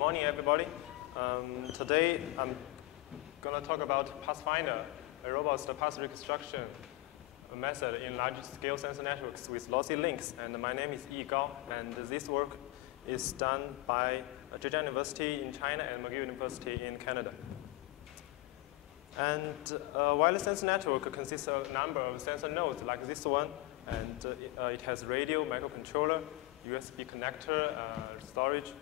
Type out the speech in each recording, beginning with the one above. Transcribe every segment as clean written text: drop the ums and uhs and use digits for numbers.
morning, everybody. Today, I'm going to talk about Pathfinder, a robust path reconstruction method in large-scale sensor networks with lossy links. And my name is Yi Gao, and this work is done by Zhejiang University in China and McGill University in Canada. And a wireless sensor network consists of a number of sensor nodes like this one, and it has radio, microcontroller, USB connector, storage.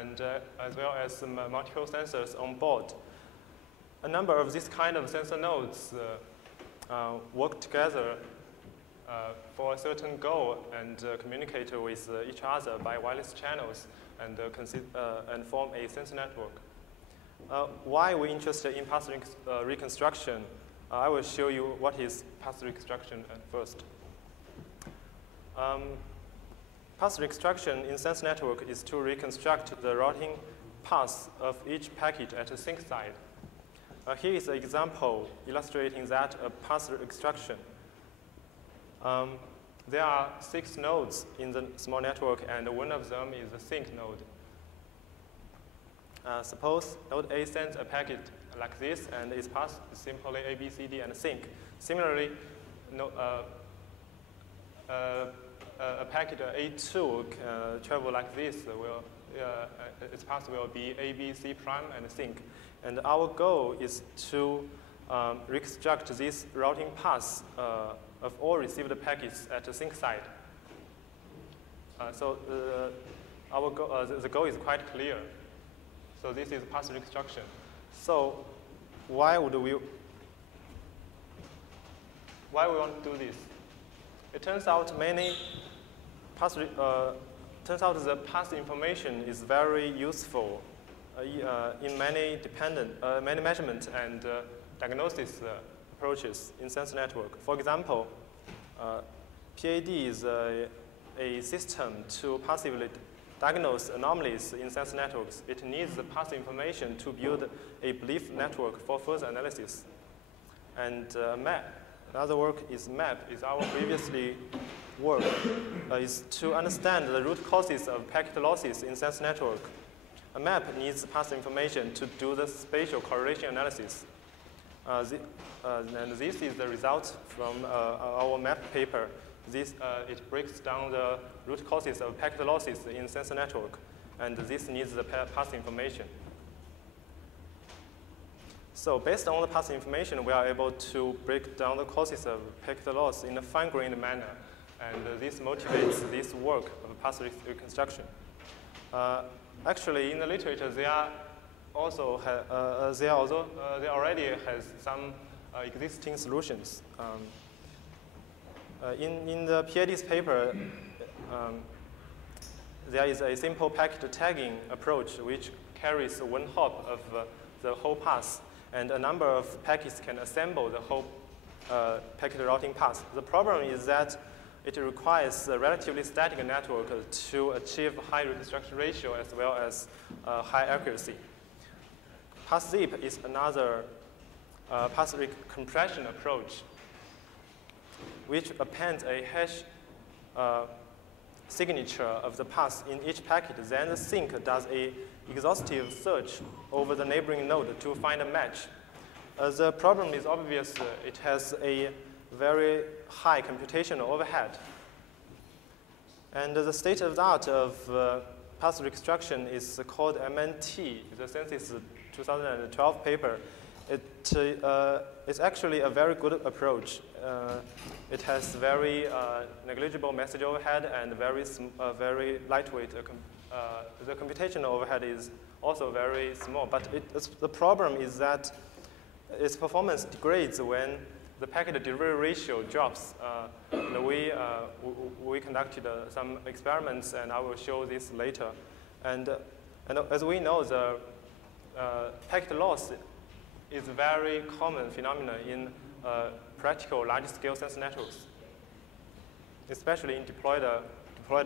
And as well as some multiple sensors on board. A number of these kind of sensor nodes work together for a certain goal and communicate with each other by wireless channels and form a sensor network. Why we're interested in path reconstruction? I will show you what is path reconstruction at first. Path reconstruction in sensor network is to reconstruct the routing path of each packet at a sink side. Here is an example illustrating that of path reconstruction. There are 6 nodes in the small network, and one of them is the sink node. Suppose node A sends a packet like this, and its path is simply A, B, C, D, and sink. Similarly, a packet A2 travel like this. Its path will be A, B, C prime, and sink. And our goal is to reconstruct this routing path of all received packets at the sink side. The goal is quite clear. So this is path reconstruction. So why we want to do this? It turns out the path information is very useful in many measurement and diagnosis approaches in sensor network. For example, PAD is a system to passively diagnose anomalies in sensor networks. It needs the path information to build a belief network for further analysis. And map. Another work is map, is our previously work, is to understand the root causes of packet losses in sensor network. A map needs path information to do the spatial correlation analysis. And this is the result from our map paper. It breaks down the root causes of packet losses in sensor network, and this needs the path information. So based on the path information, we are able to break down the causes of packet loss in a fine-grained manner, and this motivates this work of path reconstruction. Actually, in the literature, there already has some existing solutions. In the PID's paper, there is a simple packet tagging approach which carries one hop of the whole path, and a number of packets can assemble the whole packet routing path. The problem is that it requires a relatively static network to achieve high reconstruction ratio as well as high accuracy. PathZip is another path compression approach which appends a hash signature of the path in each packet. Then the sink does an exhaustive search over the neighboring node to find a match. The problem is obvious. It has a very high computational overhead. And the state of the art of path reconstruction is called MNT, the Census 2012 paper. It's actually a very good approach. It has very negligible message overhead and very lightweight. The computational overhead is also very small, but the problem is that its performance degrades when the packet delivery ratio drops. We conducted some experiments, and I will show this later. And as we know, the packet loss is a very common phenomenon in practical large-scale sensor networks, especially in deployed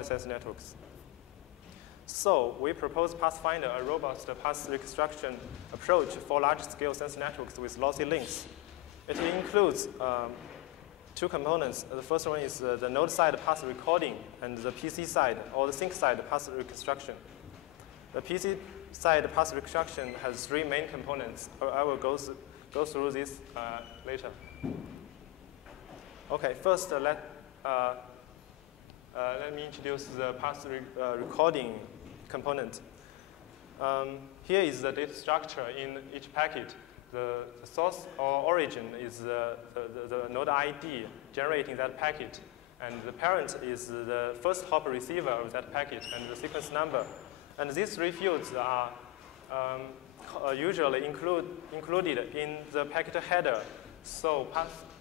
sensor networks. So we propose Pathfinder, a robust path reconstruction approach for large-scale sensor networks with lossy links. It includes two components. The first one is the node side path recording and the PC side or the sink side path reconstruction. The PC side path reconstruction has three main components. I will go through this later. Okay, first let me introduce the path recording component. Here is the data structure in each packet. The source or origin is the node ID generating that packet, and the parent is the first hop receiver of that packet and the sequence number. And these three fields are usually included in the packet header. So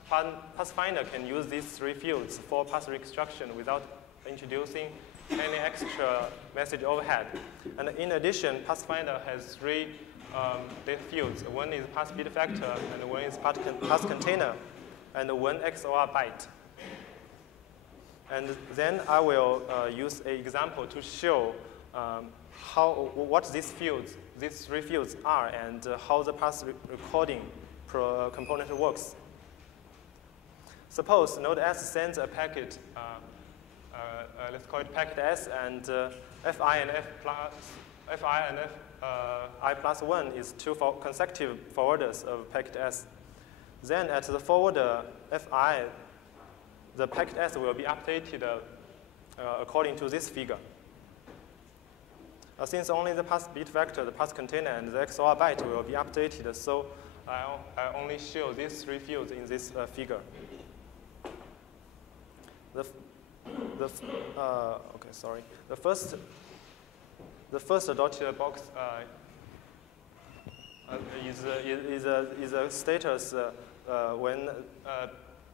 Pathfinder can use these three fields for path reconstruction without introducing any extra message overhead. And in addition, Pathfinder has three data fields. One is path bit factor, and one is path container, and one XOR byte. And then I will use an example to show what these three fields are, and how the path recording component works. Suppose node S sends a packet, let's call it packet S, and Fi and I plus 1 is two consecutive forwarders of packet S. Then at the forwarder Fi, the packet S will be updated according to this figure. Since only the path bit vector, the path container, and the XOR byte will be updated, so I only show these three fields in this figure. Okay, sorry. The first dotted box is a status when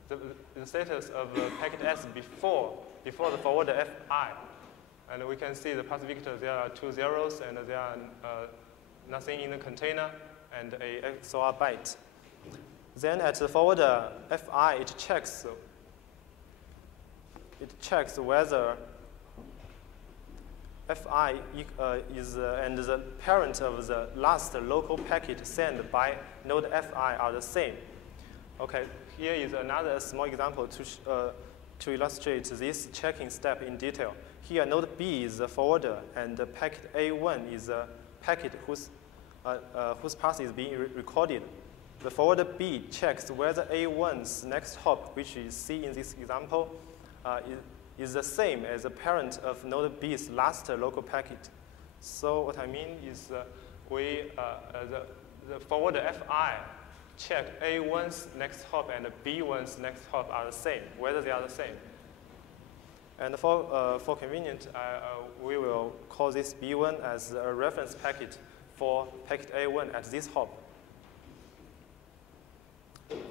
the status of packet S before the forwarder Fi. And we can see the path vector, there are two zeros, and there are nothing in the container, and a XOR byte. Then at the forwarder Fi, it checks whether Fi is and the parent of the last local packet sent by node Fi are the same. Okay, here is another small example to illustrate this checking step in detail. Here, node B is the forwarder, and the packet A1 is a packet whose path is being recorded. The forwarder B checks whether A1's next hop, which is C in this example, is the same as the parent of node B's last local packet. So what I mean is the forwarder Fi check A1's next hop and B1's next hop are the same, whether they are the same. And for convenience, we will call this B1 as a reference packet for packet A1 at this hop.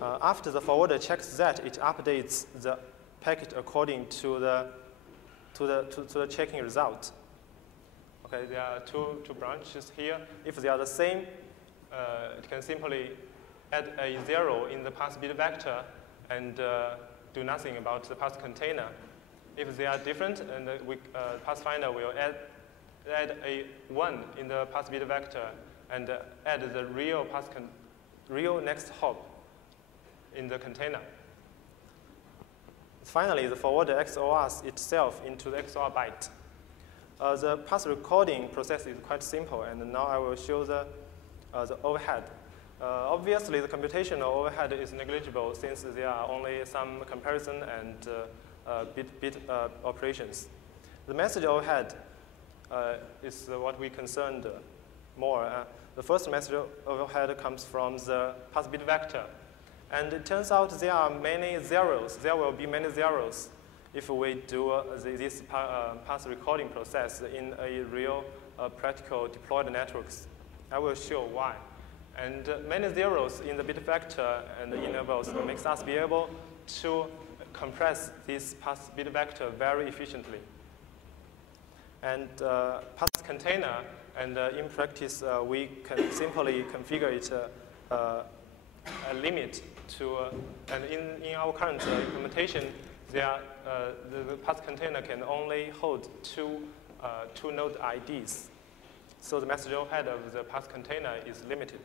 After the forwarder checks that, it updates the packet according to the checking result. Okay, there are two branches here. If they are the same, it can simply add a 0 in the path bit vector and do nothing about the path container. If they are different, and Pathfinder will add a 1 in the path bit vector and add the real next hop in the container. Finally, the forwarder XORs itself into the XOR byte. The path recording process is quite simple, and now I will show the overhead. Obviously, the computational overhead is negligible since there are only some comparison and bit operations. The message overhead is what we concerned more. The first message overhead comes from the path bit vector. And it turns out there are many zeros. There will be many zeros if we do this path recording process in a real practical deployed networks. I will show why. And many zeros in the bit vector and the intervals makes us be able to compress this path bit vector very efficiently. And path container, and in practice, we can simply configure it a limit to, and in our current implementation, the path container can only hold two node IDs. So the message overhead of the path container is limited.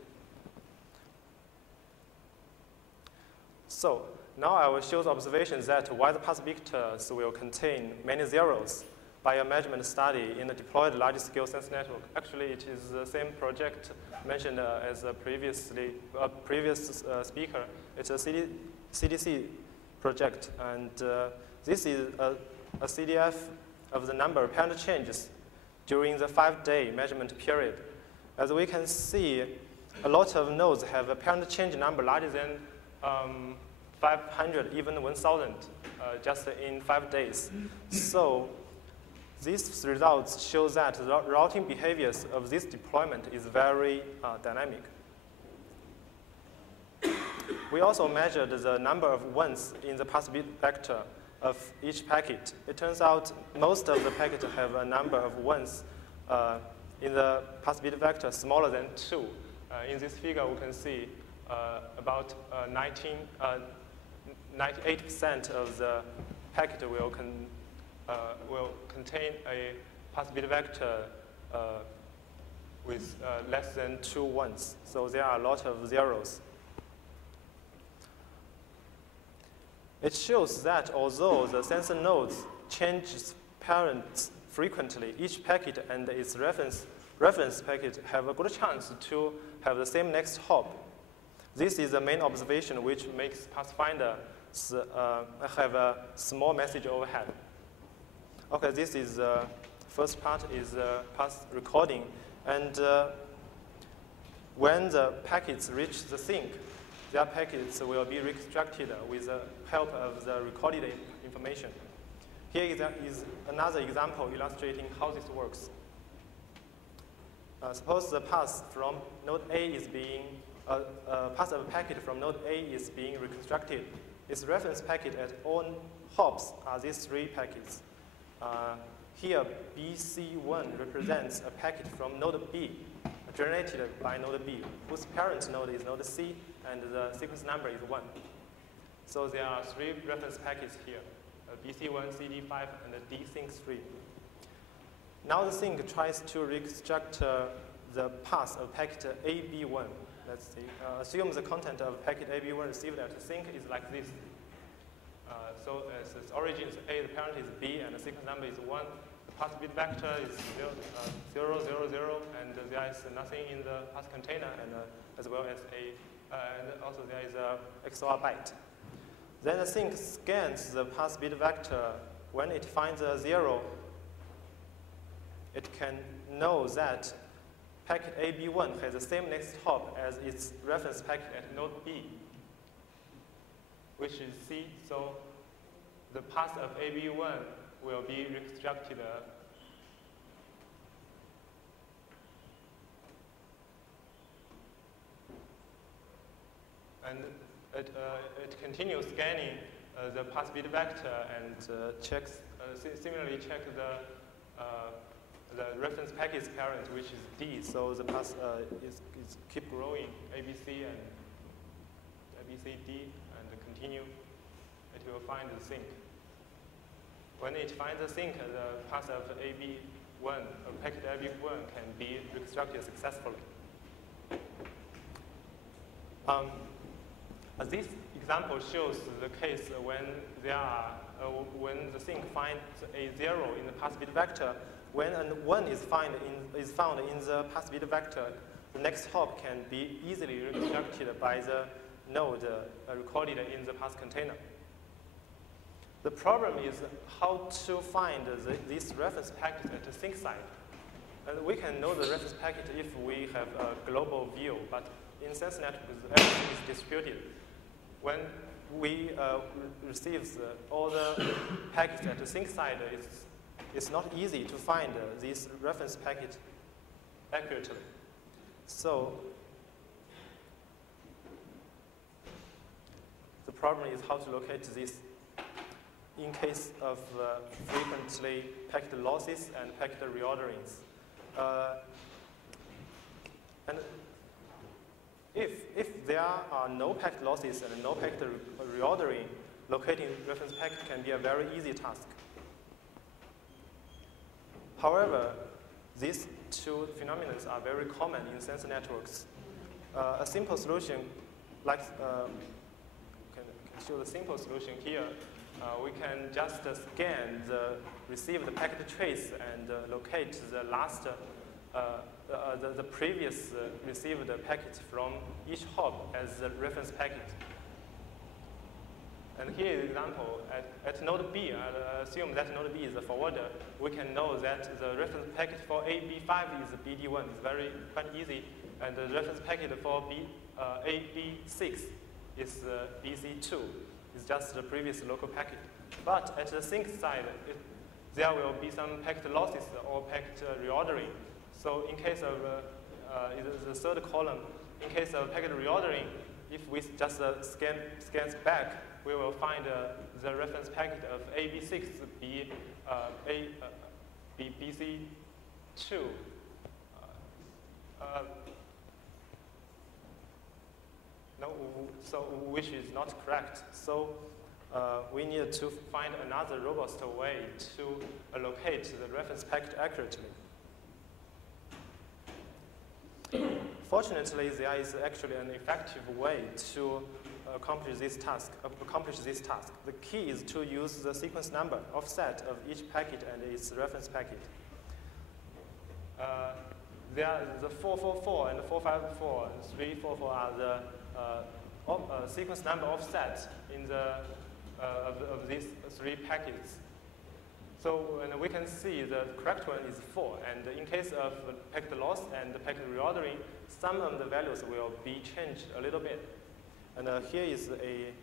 So Now I will show the observation that why the path vectors will contain many zeros by a measurement study in a deployed large-scale sense network. Actually, it is the same project mentioned as a previous speaker. It's a CDC project, and this is a CDF of the number of parent changes during the 5-day measurement period. As we can see, a lot of nodes have a parent change number larger than 500, even 1,000, just in 5 days. So these results show that the routing behaviors of this deployment is very dynamic. We also measured the number of ones in the path vector of each packet. It turns out most of the packets have a number of ones in the path vector smaller than 2. In this figure, we can see about 98% of the packet will contain a path vector with less than 2 ones. So there are a lot of zeros. It shows that although the sensor nodes changes parents frequently, each packet and its reference packet have a good chance to have the same next hop. This is the main observation which makes Pathfinder have a small message overhead. Okay, this is the first part is path recording. And when the packets reach the sink, their packets will be reconstructed with the help of the recorded information. Here is another example illustrating how this works. Suppose the path from node A is being, path of a packet from node A is being reconstructed. Its reference packet at all hops are these 3 packets. Here, BC1 represents a packet from node B, generated by node B, whose parent node is node C, and the sequence number is 1. So there are 3 reference packets here, BC1, CD5, and DSync3. Now the sync tries to reconstruct the path of packet AB1. Let's see. Assume the content of packet AB1 received at the sync is like this. So as its origin is A, the parent is B, and the sequence number is 1. The path bit vector is 0, 0, 0, 0, and there is nothing in the path container, and as well as and also there is a XOR byte. Then the sync scans the path bit vector. When it finds a 0, it can know that packet AB1 has the same next hop as its reference packet at node B, which is C. So the path of AB1 will be reconstructed and it continues scanning the path bit vector and similarly check the reference packet's parent, which is D. So the path is keep growing, ABC and ABCD, and continue. It will find the sync. When it finds the sync, the path of AB1, packet AB1 can be reconstructed successfully. This example shows the case when when the sync finds a 0 in the path bit vector. When a 1 is found in the path bit vector, the next hop can be easily reconstructed by the node recorded in the path container. The problem is how to find this reference packet at the sync side. And we can know the reference packet if we have a global view, but in sense networks, everything is distributed. When we receive all the packets at the sync side, it's not easy to find this reference packet accurately. So the problem is how to locate this in case of frequently packet losses and packet reorderings. And if there are no packet losses and no packet reordering, locating reference packet can be a very easy task. However, these 2 phenomena are very common in sensor networks. A simple solution, like can show the simple solution here. We can just scan the received packet trace and locate the last, the previous received packet from each hop as the reference packet. And here is an example. At node B, I assume that node B is the forwarder. We can know that the reference packet for AB5 is BD1. It's quite easy. And the reference packet for AB6 is BC2. It's just the previous local packet. But at the sink side, there will be some packet losses or packet reordering. So in case of the third column, in case of packet reordering, if we just scans back, we will find the reference packet of AB6 be BC2. No, so which is not correct. So we need to find another robust way to locate the reference packet accurately. Fortunately, there is actually an effective way to accomplish this task. The key is to use the sequence number offset of each packet and its reference packet. There are the 444 and the 454 and 344 are the sequence number offset in the of these three packets. So and we can see the correct one is 4, and in case of packet loss and packet reordering, some of the values will be changed a little bit. And here is a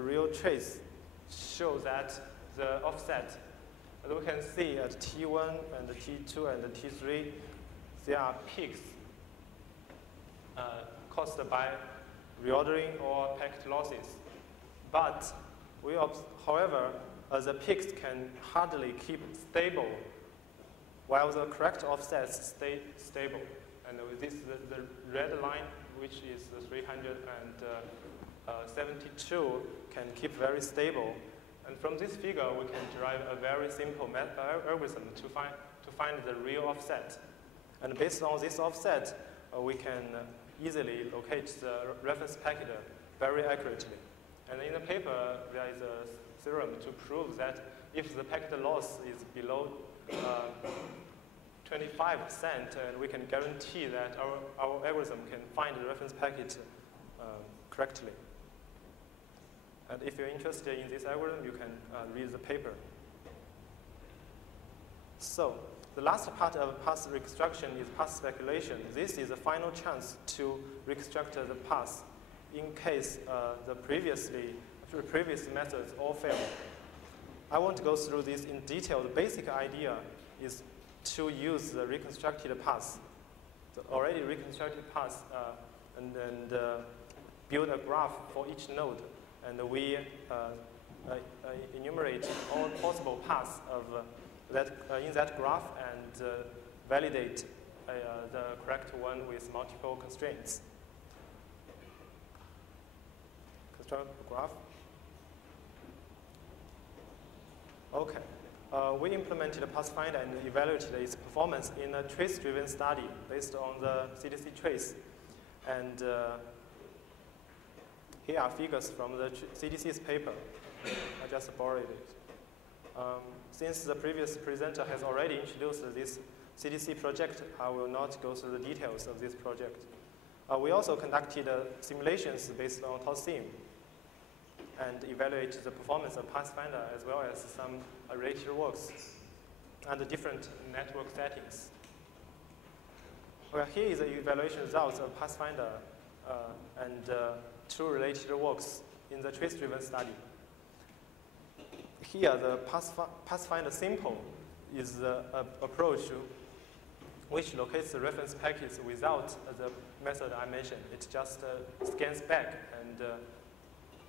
real trace shows that the offset. As we can see at T1 and T2 and T3, there are peaks caused by reordering or packet losses. But however, the peaks can hardly keep stable, while the correct offsets stay stable. And with this, the red line, which is 372, can keep very stable. And from this figure, we can derive a very simple algorithm to find the real offset. And based on this offset, we can easily locate the reference packet very accurately. And in the paper, there is a theorem to prove that if the packet loss is below 25%, and we can guarantee that our algorithm can find the reference packet correctly. And if you're interested in this algorithm, you can read the paper. So the last part of path reconstruction is path speculation. This is the final chance to reconstruct the path in case the previous methods all fail. I won't go through this in detail. The basic idea is to use the reconstructed path, the already reconstructed path, and build a graph for each node. And we enumerate all possible paths of in that graph and validate the correct one with multiple constraints. Construct the graph. Okay. We implemented Pathfinder and evaluated its performance in a trace-driven study based on the CDC trace. And here are figures from the CDC's paper. I just borrowed it. Since the previous presenter has already introduced this CDC project, I will not go through the details of this project. We also conducted simulations based on Lossy and evaluate the performance of Pathfinder as well as some related works and different network settings. Well, here is the evaluation results of Pathfinder and two related works in the trace-driven study. Here, the Pathfinder simple is the approach which locates the reference packets without the method I mentioned. It just scans back, and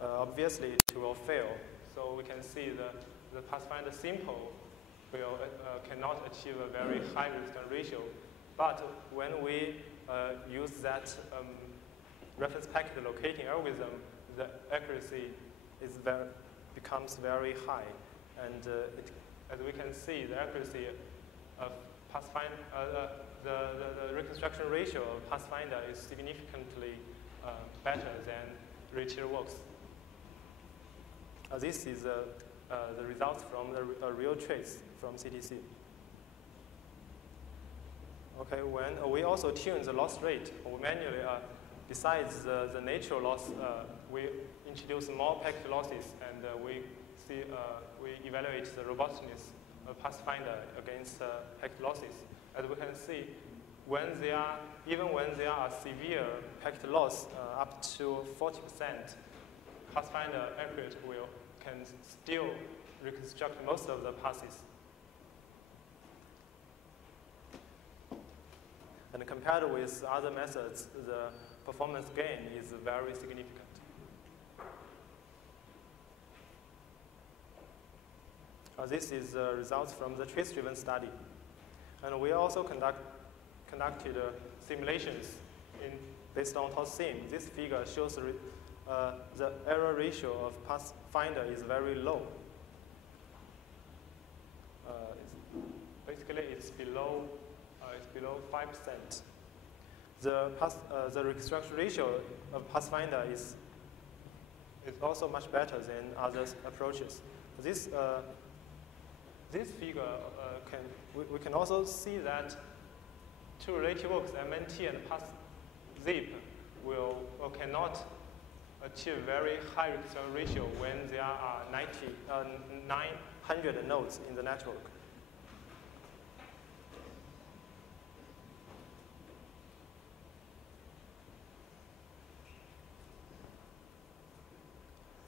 obviously it will fail. So we can see the Pathfinder simple cannot achieve a very high resistance ratio. But when we use that reference packet locating algorithm, the accuracy becomes very high. And as we can see, the accuracy of Pathfinder, the reconstruction ratio of Pathfinder is significantly better than Rachel works. This is the results from the real trace from CTC. Okay, when we also tune the loss rate, we manually, besides the natural loss, we introduce more packet losses, and we evaluate the robustness of Pathfinder against packet losses. As we can see, even when there are severe packet loss up to 40%, Pathfinder accurate can still reconstruct most of the passes. And compared with other methods, the performance gain is very significant. This is the results from the trace-driven study. And we also conducted simulations based on Lossy. This figure shows the error ratio of Pathfinder is very low. Basically, it's below 5%. The reconstruction ratio of Pathfinder is also much better than other approaches. This figure we can also see that two relative works, MNT and PathZip, cannot achieve very high reconstruction ratio when there are 900 nodes in the network.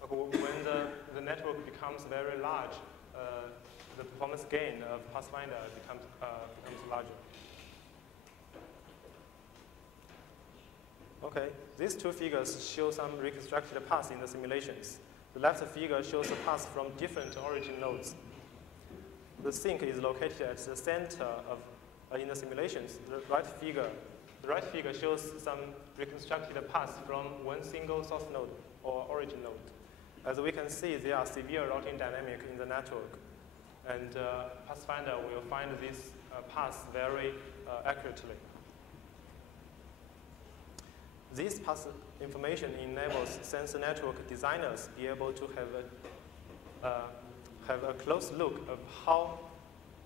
When the network becomes very large, the performance gain of Pathfinder becomes larger. Okay, these two figures show some reconstructed paths in the simulations. The left figure shows the paths from different origin nodes. The sink is located at the center in the simulations. The right figure shows some reconstructed paths from one single source node or origin node. As we can see, there are severe routing dynamic in the network, and Pathfinder will find these paths very accurately. This path information enables sensor network designers be able to have a close look of how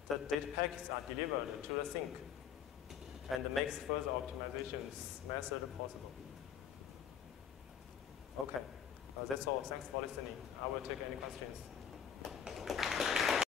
the data packets are delivered to the sink, and makes further optimizations method possible. Okay. That's all. Thanks for listening. I will take any questions.